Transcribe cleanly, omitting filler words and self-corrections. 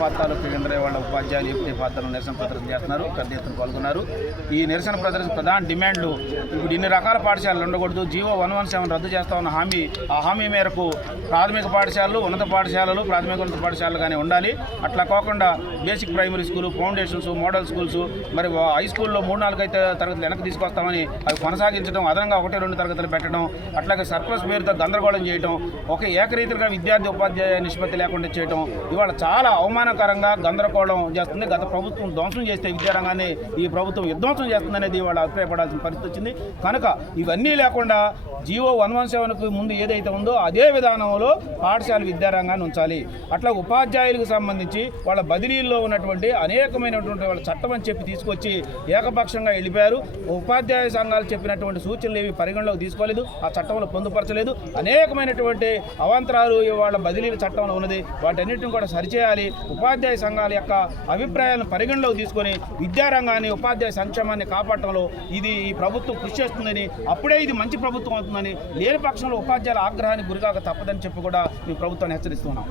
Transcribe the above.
పాత్రలు కేంద్ర వాళ్ళ ఉపాధ్యాయులు ఏపీ పాత్రలు నిరసన ప్రదర్శన చేస్తున్నారు, పెద్ద ఎత్తున పాల్గొన్నారు. ఈ నిరసన ప్రదర్శన ప్రధాన డిమాండ్లు ఇప్పుడు ఇన్ని రకాల పాఠశాలలు ఉండకూడదు, జీవో 117 రద్దు చేస్తామన్న ఆ హామీ మేరకు ప్రాథమిక పాఠశాలలు, ఉన్నత పాఠశాలలు, ఉన్నత పాఠశాలలుగానే ఉండాలి. అట్లా కాకుండా basic primary school, foundations, model schools, మరి హై స్కూల్లో 3-4 తరగతులు వెనక్కి తీసుకొస్తామని అవి కొనసాగించడం, అదనంగా 1-2 తరగతులు పెట్టడం, అట్లాగే సర్ప్లస్ పేరుతో గందరగోళం చేయడం, ఒక ఏకరీతిగా విద్యార్థి ఉపాధ్యాయ నిష్పత్తి లేకుండా చేయడం ఇవాళ చాలా అవమానకరంగా గందరగోళం చేస్తుంది. గత ప్రభుత్వం ధ్వంసం చేస్తే విద్యారంగాన్ని ఈ ప్రభుత్వం విధ్వంసం చేస్తుందనేది ఇవాళ అభిప్రాయపడాల్సిన పరిస్థితి వచ్చింది. కనుక ఇవన్నీ లేకుండా జీవో 117కు ముందు ఏదైతే ఉందో అదే విధానంలో పాఠశాల విద్యారంగాన్ని ఉంచాలి. అట్లా ఉపాధ్యాయులకు సంబంధించి వాళ్ళ బదిలీల్లో ఉన్నటువంటి అనేకమైనటువంటి వాళ్ళ చట్టం అని చెప్పి తీసుకొచ్చి ఏకపక్షంగా వెళ్ళిపోయారు. ఉపాధ్యాయ సంఘాలు చెప్పినటువంటి సూచనలు ఏవి పరిగణలోకి తీసుకోలేదు, ఆ చట్టంలో పొందుపరచలేదు. అనేకమైనటువంటి అవాంతరాలు ఇవాళ బదిలీల చట్టంలో ఉన్నది. వాటన్నిటిని కూడా సరిచేయాలి. ఉపాధ్యాయ సంఘాల యొక్క అభిప్రాయాలను పరిగణలోకి తీసుకొని విద్యారంగాన్ని, ఉపాధ్యాయ సంక్షేమాన్ని కాపాడటంలో ఈ ప్రభుత్వం కృషి చేస్తుందని, అప్పుడే ఇది మంచి ప్రభుత్వం అవుతుందని, లేని పక్షంలో ఉపాధ్యాయుల ఆగ్రహానికి గురికాక తప్పదని చెప్పి కూడా ఈ ప్రభుత్వాన్ని హెచ్చరిస్తున్నాం.